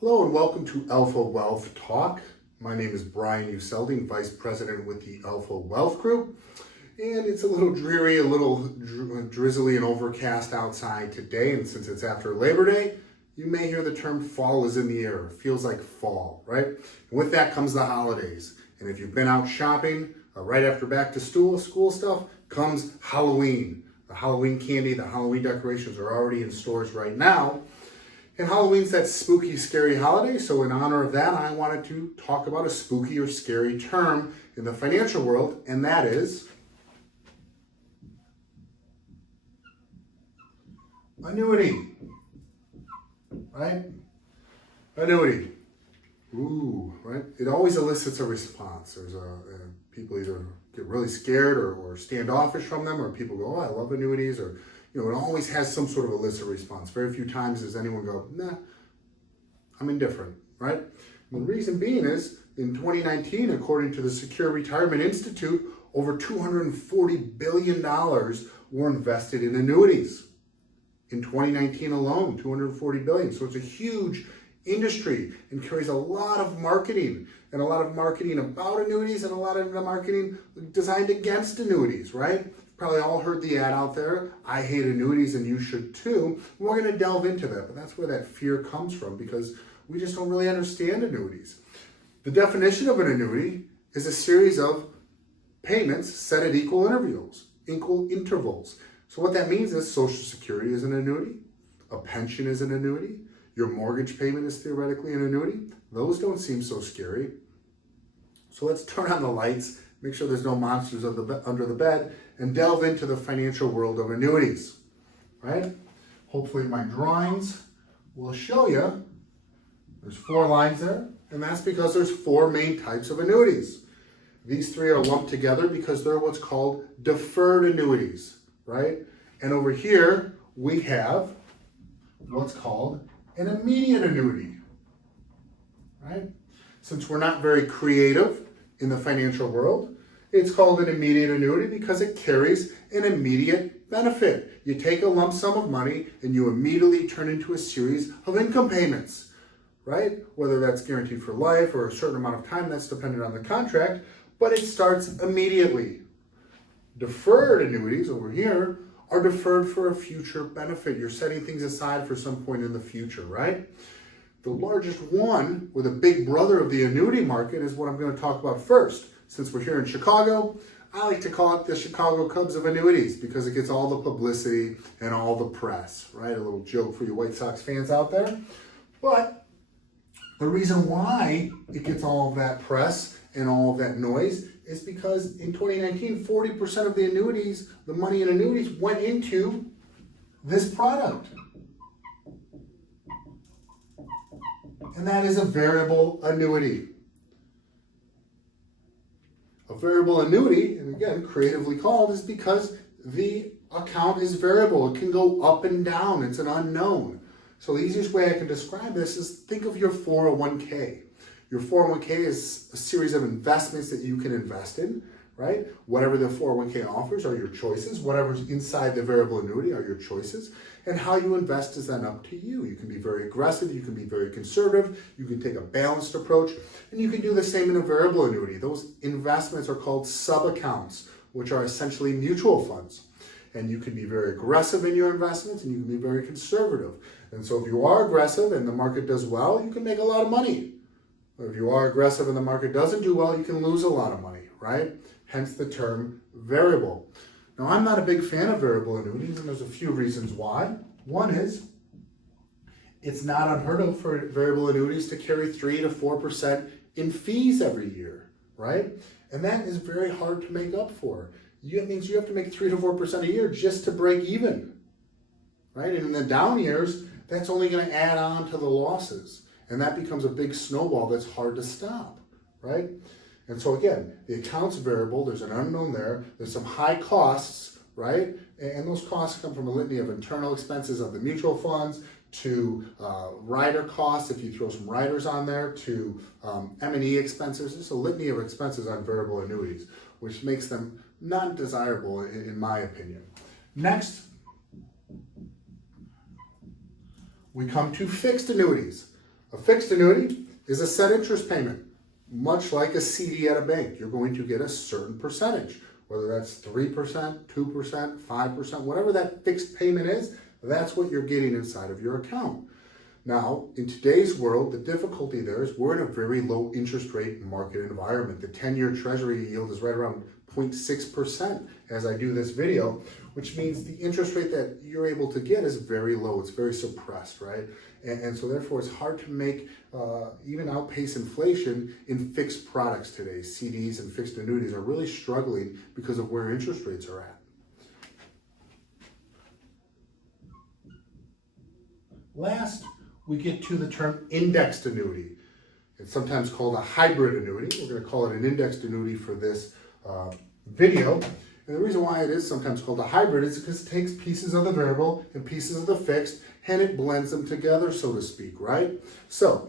Hello and welcome to Alpha Wealth Talk. My name is Brian Uselding, Vice President with the Alpha Wealth Group. And it's a little dreary, a little drizzly and overcast outside today. And since it's after Labor Day, you may hear the term fall is in the air. It feels like fall, right? And with that comes the holidays. And if you've been out shopping right after back to school stuff, comes Halloween. The Halloween candy, the Halloween decorations are already in stores right now. And Halloween's that spooky, scary holiday, so in honor of that, I wanted to talk about a spooky or scary term in the financial world, and that is annuity, right? Annuity. Ooh, right? It always elicits a response. There's people either get really scared or standoffish from them, or people go, oh, I love annuities, or it always has some sort of illicit response. Very few times does anyone go, nah, I'm indifferent, right? And the reason being is, in 2019, according to the Secure Retirement Institute, over $240 billion were invested in annuities. In 2019 alone, $240 billion. So it's a huge industry and carries a lot of marketing, and a lot of marketing about annuities and a lot of marketing designed against annuities, right? Probably all heard the ad out there, I hate annuities and you should too. We're going to delve into that, but that's where that fear comes from, because we just don't really understand annuities. The definition of an annuity is a series of payments set at equal intervals. So what that means is Social Security is an annuity, a pension is an annuity, your mortgage payment is theoretically an annuity. Those don't seem so scary. So let's turn on the lights, make sure there's no monsters under the bed, and delve into the financial world of annuities, right? Hopefully my drawings will show you. There's 4 lines there, and that's because there's 4 main types of annuities. These 3 are lumped together because they're what's called deferred annuities, right? And over here, we have what's called an immediate annuity, right? Since we're not very creative in the financial world, it's called an immediate annuity because it carries an immediate benefit. You take a lump sum of money and you immediately turn into a series of income payments, right? Whether that's guaranteed for life or a certain amount of time, that's dependent on the contract, but it starts immediately. Deferred annuities over here are deferred for a future benefit. You're setting things aside for some point in the future, right? The largest one, or the big brother of the annuity market, is what I'm going to talk about first. Since we're here in Chicago, I like to call it the Chicago Cubs of annuities because it gets all the publicity and all the press, right? A little joke for you White Sox fans out there. But the reason why it gets all of that press and all of that noise is because in 2019, 40% of the annuities, the money in annuities, went into this product. And that is a variable annuity. A variable annuity, and again, creatively called, is because the account is variable. It can go up and down. It's an unknown. So the easiest way I can describe this is think of your 401k. Your 401k is a series of investments that you can invest in, right? Whatever the 401k offers are your choices. Whatever's inside the variable annuity are your choices. And how you invest is then up to you. You can be very aggressive, you can be very conservative, you can take a balanced approach, and you can do the same in a variable annuity. Those investments are called sub-accounts, which are essentially mutual funds. And you can be very aggressive in your investments, and you can be very conservative. And so if you are aggressive and the market does well, you can make a lot of money. If you are aggressive and the market doesn't do well, you can lose a lot of money, right? Hence the term variable. Now, I'm not a big fan of variable annuities, and there's a few reasons why. One is, it's not unheard of for variable annuities to carry 3 to 4% in fees every year, right? And that is very hard to make up for. It means you have to make 3 to 4% a year just to break even, right? And in the down years, that's only going to add on to the losses. And that becomes a big snowball that's hard to stop, right? And so again, the account's variable, there's an unknown there, there's some high costs, right? And those costs come from a litany of internal expenses of the mutual funds, to rider costs, if you throw some riders on there, to M&E expenses. There's a litany of expenses on variable annuities, which makes them not desirable in my opinion. Next, we come to fixed annuities. A fixed annuity is a set interest payment. Much like a CD at a bank, you're going to get a certain percentage, whether that's 3%, 2%, 5%, whatever that fixed payment is, that's what you're getting inside of your account. Now, in today's world, the difficulty there is we're in a very low interest rate market environment. The 10-year treasury yield is right around 0.6% as I do this video, which means the interest rate that you're able to get is very low. It's very suppressed, right? And so therefore it's hard to make, even outpace inflation in fixed products today. CDs and fixed annuities are really struggling because of where interest rates are at. Last, we get to the term indexed annuity. It's sometimes called a hybrid annuity. We're going to call it an indexed annuity for this video. And the reason why it is sometimes called a hybrid is because it takes pieces of the variable and pieces of the fixed and it blends them together, so to speak, right? So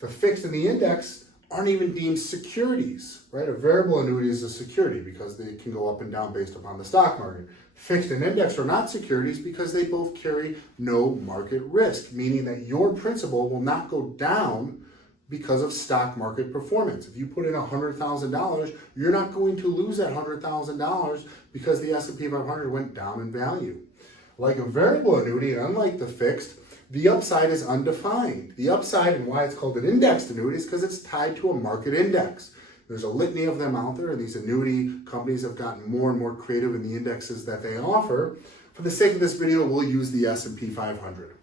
the fixed and the index aren't even deemed securities, right? A variable annuity is a security because they can go up and down based upon the stock market. Fixed and index are not securities because they both carry no market risk, meaning that your principal will not go down because of stock market performance. If you put in $100,000, you're not going to lose that $100,000 because the S&P 500 went down in value. Like a variable annuity, and unlike the fixed, the upside is undefined. The upside, and why it's called an indexed annuity, is because it's tied to a market index. There's a litany of them out there, and these annuity companies have gotten more and more creative in the indexes that they offer. For the sake of this video, we'll use the S&P 500.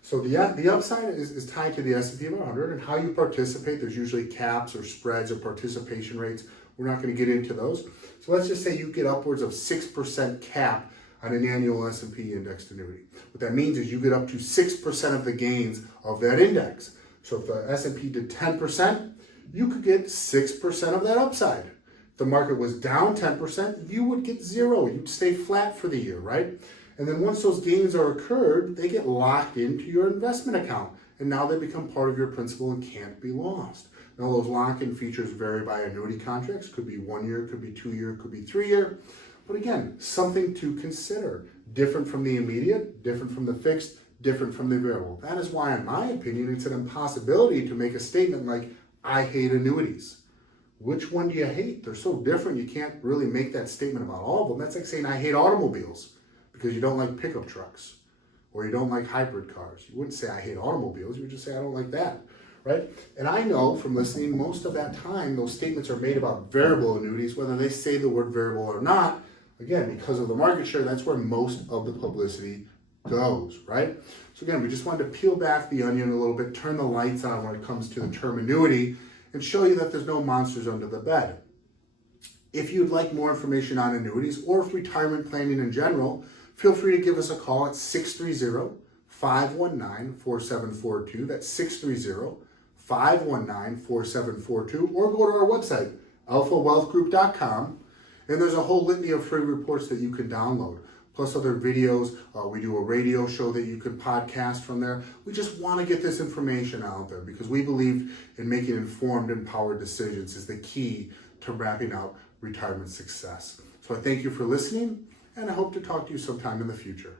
So the upside is tied to the S&P 500, and how you participate. There's usually caps or spreads or participation rates. We're not going to get into those. So let's just say you get upwards of 6% cap on an annual S&P indexed annuity. What that means is you get up to 6% of the gains of that index. So if the S&P did 10%, you could get 6% of that upside. If the market was down 10%, you would get zero. You'd stay flat for the year, right? And then once those gains are occurred, they get locked into your investment account. And now they become part of your principal and can't be lost. Now those lock-in features vary by annuity contracts. Could be 1 year, could be 2 year, could be 3 year. But again, something to consider. Different from the immediate, different from the fixed, different from the variable. That is why, in my opinion, it's an impossibility to make a statement like, I hate annuities. Which one do you hate? They're so different, you can't really make that statement about all of them. That's like saying, I hate automobiles because you don't like pickup trucks or you don't like hybrid cars. You wouldn't say, I hate automobiles. You would just say, I don't like that, right? And I know from listening, most of that time, those statements are made about variable annuities, whether they say the word variable or not. Again, because of the market share, that's where most of the publicity goes, right? So again, we just wanted to peel back the onion a little bit, turn the lights on when it comes to the term annuity, and show you that there's no monsters under the bed. If you'd like more information on annuities or retirement planning in general, feel free to give us a call at 630-519-4742. That's 630-519-4742, or go to our website, alphawealthgroup.com. And there's a whole litany of free reports that you can download, plus other videos. We do a radio show that you can podcast from there. We just want to get this information out there because we believe in making informed, empowered decisions is the key to wrapping up retirement success. So I thank you for listening, and I hope to talk to you sometime in the future.